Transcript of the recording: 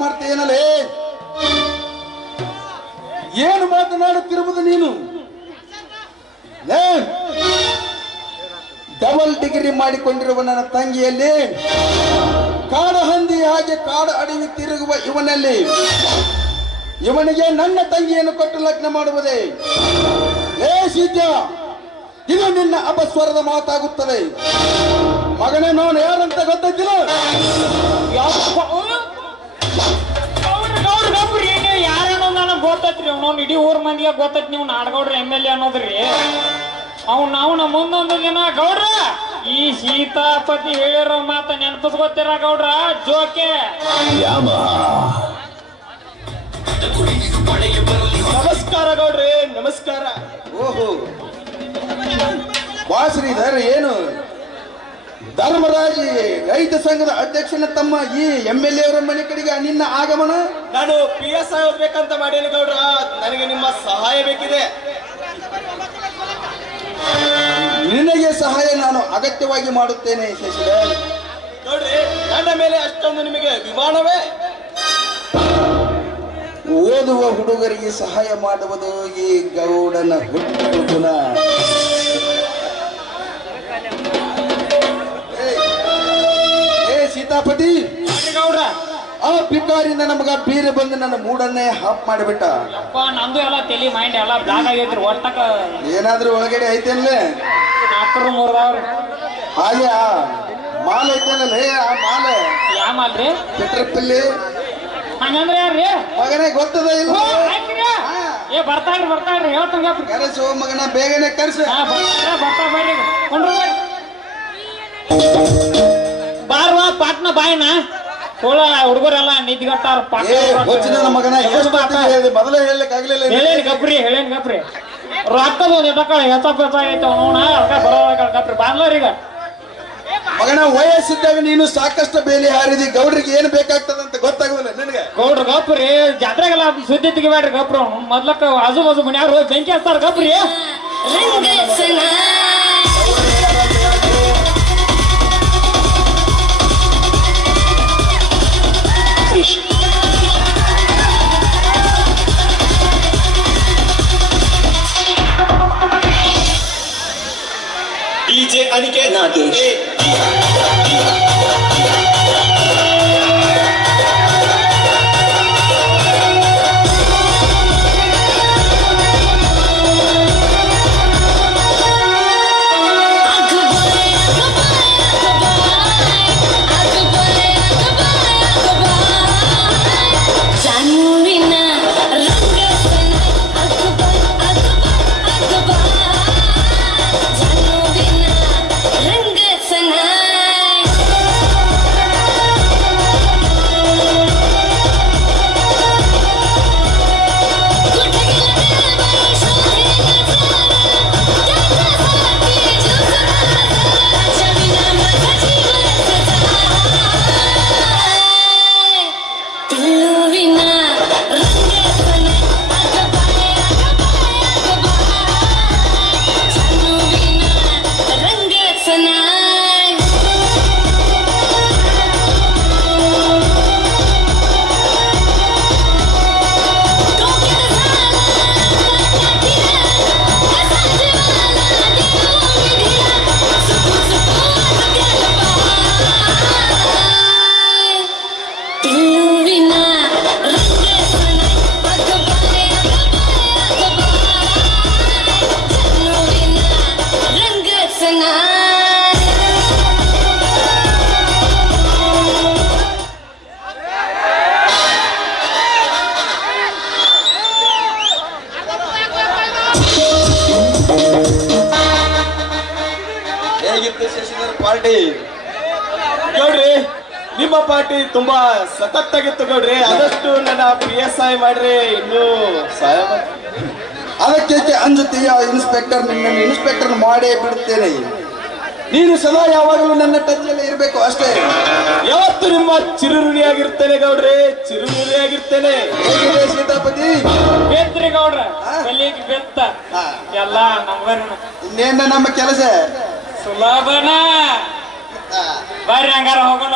ಮಾಡ್ತೇನಲೇ ಏನು ಮಾತನಾಡುತ್ತಿರುವುದು ನೀನು? ಡಬಲ್ ಡಿಗ್ರಿ ಮಾಡಿಕೊಂಡಿರುವ ನನ್ನ ತಂಗಿಯಲ್ಲಿ, ಕಾಡ ಹಂದಿ ಹಾಗೆ ಕಾಡ ಅಡವಿ ತಿರುಗುವ ಇವನಲ್ಲಿ, ಇವನಿಗೆ ನನ್ನ ತಂಗಿಯನ್ನು ಕೊಟ್ಟು ಲಗ್ನ ಮಾಡುವುದೇ? ಏ ಸೀತ್ಯ ಇದು ನಿನ್ನ ಅಪಸ್ವರದ ಮಾತಾಗುತ್ತದೆ. ಮಗನೇ ನಾನು ಯಾರಂತ ಗೊತ್ತಿದ್ದಿಲ್ಲ ನೀವು ಯಾರೇನೋ ನನಗೆ ಗೊತ್ತೈತ್ರಿ ಅವ್ನು. ಇಡೀ ಊರ್ ಮಂದಿಗೆ ಗೊತ್ತೈತಿ ನೀವು ನಾಡಗೌಡ್ರ ಎಂ ಎಲ್ ಎ ಅನ್ನೋದ್ರಿ. ಅವ್ನ ಅವನ ಮುಂದೊಂದು ದಿನ ಗೌಡ್ರ ಈ ಸೀತಾಪತಿ ಹೇಳಿರೋ ಮಾತ ನೆನಪಿಸ್ಕೊತೀರ ಗೌಡ್ರ? ಜೋಕೆ. ನಮಸ್ಕಾರ ಗೌಡ್ರಿ ನಮಸ್ಕಾರ. ಓಹೋ. ಬಾ ಶ್ರೀಧರ್ ಏನು? ಧರ್ಮರಾಜ್ ರೈತ ಸಂಘದ ಅಧ್ಯಕ್ಷನ ತಮ್ಮ ಈ ಎಂ ಎಲ್ ಎ ಅವರ ಮನೆ ಕಡೆಗೆ ನಿನ್ನ ಆಗಮನ? ನಾನು ಪಿ ಎಸ್ ಐ ಓದ್ಬೇಕಂತ ಮಾಡೇನಿ ಗೌಡ್ರ ನನಗೆ ನಿಮ್ಮ ಸಹಾಯ ಬೇಕಿದೆ. ನಿನಗೆ ಸಹಾಯ ನಾನು ಅಗತ್ಯವಾಗಿ ಮಾಡುತ್ತೇನೆ ಶಶಿಧರ್. ಗೌಡ್ರಿ ನನ್ನ ಮೇಲೆ ಅಷ್ಟೊಂದು ನಿಮಗೆ ವಿಮಾನವೇ ಓದುವ ಹುಡುಗರಿಗೆ ಸಹಾಯ ಮಾಡುವುದು ಈ ಗೌಡನ ಹುಟ್ಟು ಗುಣ. ಸೀತಾಪತಿ ಗೌಡ್ರ ಆ ಭಿಕಾರಿಂದ ನಮಗ ಬೀರೆ ಬಂದು ನನ್ನ ಮೂಡನ್ನೇ ಹಾಪ್ ಮಾಡಿಬಿಟ್ಟ. ಅಪ್ಪ ನಂದು ಎಲ್ಲ ತಲಿ ಮೈಂಡ್ ಎಲ್ಲ ಬ್ಲಾಕ್ ಆಗೈತ್ರಿ ಒಟ್ಟಕ. ಏನಾದ್ರೂ ಒಳಗಡೆ ಐತೆ ನಾಲ್ಕರು ಮೂರ್ದವ್ರಿ. ಹಾಗೆ ಆ ಮಾಲೆ ಐತೇನಲ್ಲ ಹೇ ಆ ಮಾಲೆ? ಯಾ ಮಾಲ್ರಿ ಚಿತ್ರಪಿಲ್ಲಿ ಹಂಗಂದ್ರೆ ಯಾರ್ರಿ? ಮಗನೇ ಗೊತ್ತದ ಇಲ್ಲ ಓ, ಆಯ್ತ್ರಿ. ಏ ಬರ್ತಾಳ್ರಿ ಬರ್ತಾಳ್ರಿ ಹೇಳ್ತಂಗ ಕರೆಸು ಮಗನ ಬೇಗನೆ ಕರೆಸು. ಬರ್ತಾ ಬರ್ರಿ ಕೊಂಡ್ರು ಬರ್ರಿ ಪಾಟ್ನ ಬಾಯ್ನ? ಕೋಳ ಹುಡುಗರೆಲ್ಲ ನಿದ್ಗಟ್ಟಾರ ನನ್ನ ಮಗನ ಎಷ್ಟು ಹೇಳಿದೆ? ಮೊದಲೇ ಹೇಳಲಿಕ್ಕೆ ಆಗಲಿಲ್ಲ ಹೇಳೇನ್ ಗಪ್ರಿ ಹೇಳೇನಿ ಗಪ್ರಿ? ರೊಕ್ಕದ ಹೆಚ್ಚ ಪೆಚ್ಚ ಐತೆ ಅವನ ಅದಕ್ಕೆ ಬರೋವಾಗ ಗಪ್ರಿ ಬಾಂಗ್ಲೂರಿಗೆ ಮಗನ ವಯಸ್ಸಿದ್ದಾಗ ನೀನು ಸಾಕಷ್ಟು ಬೇಲಿ ಹಾರಿದಿ. ಗೌಡ್ರಿಗೆ ಏನು ಬೇಕಾಗ್ತದಂತ ಗೊತ್ತಾಗಲ್ಲ ನಿನಗೆ? ಗೌಡ್ರ ಗಪ್ರಿ ಜಾತ್ರೆಗೆಲ್ಲ ಸುದ್ದಿ ತೆಗಿಬೇಡ್ರಿ ಗಪ್ರ. ಮೊದ್ಲಕ್ಕ ಆಜು ಬಾಜು ಮನ್ಯಾರು ಹೋಗಿ ಬೆಂಕಿ ಹಚ್ತಾರ ಗಪ್ರಿ. DJ 兄貴なわけ ಹೇಗಿತ್ತು ಶಶಿಧರ್ ಪಾರ್ಟಿ. ಗೌಡ್ರಿ ನಿಮ್ಮ ಪಾರ್ಟಿ ತುಂಬಾ ಸಖತ್ತಾಗಿತ್ತು ನೋಡ್ರಿ ಆದಷ್ಟು ನನ್ನ ಪಿ ಎಸ್ ಐ ಮಾಡ್ರಿ. ಇನ್ನು ಮಾಡಿ ಅದಕ್ಕೆ ಅಂಜುತ್ತೀಯ ಇನ್ಸ್ಪೆಕ್ಟರ್ ನಿನ್ನನ್ನು ಇನ್ಸ್ಪೆಕ್ಟರ್ ಮಾಡೇ ಬಿಡುತ್ತೇನೆ. ನೀನು ಸದಾ ಯಾವಾಗಲೂ ನನ್ನ ಟಚ್ ಅಲ್ಲಿ ಇರಬೇಕು ಅಷ್ಟೇ. ಯಾವತ್ತು ನಿಮ್ಮ ಚಿರುರುಣಿಯಾಗಿರ್ತೇನೆ ಗೌಡ್ರಿ? ಚಿರುರುಣಿಯಾಗಿರ್ತೇನೆ ಸೀತಾಪತಿ? ಬೆತ್ರಿ ಗೌಡ್ರ? ಎಲ್ಲಿಗೆ ಬೆತ್ತ. ಹಾ. ಎಲ್ಲ ನಮ್ಗರಿನ ಇನ್ನೇನ ನಮ್ಮ ಕೆಲಸ? ಸುಲಭನಾ? ಬರ್ರಿ ಹಂಗಾರ ಹೋಗೋಣ.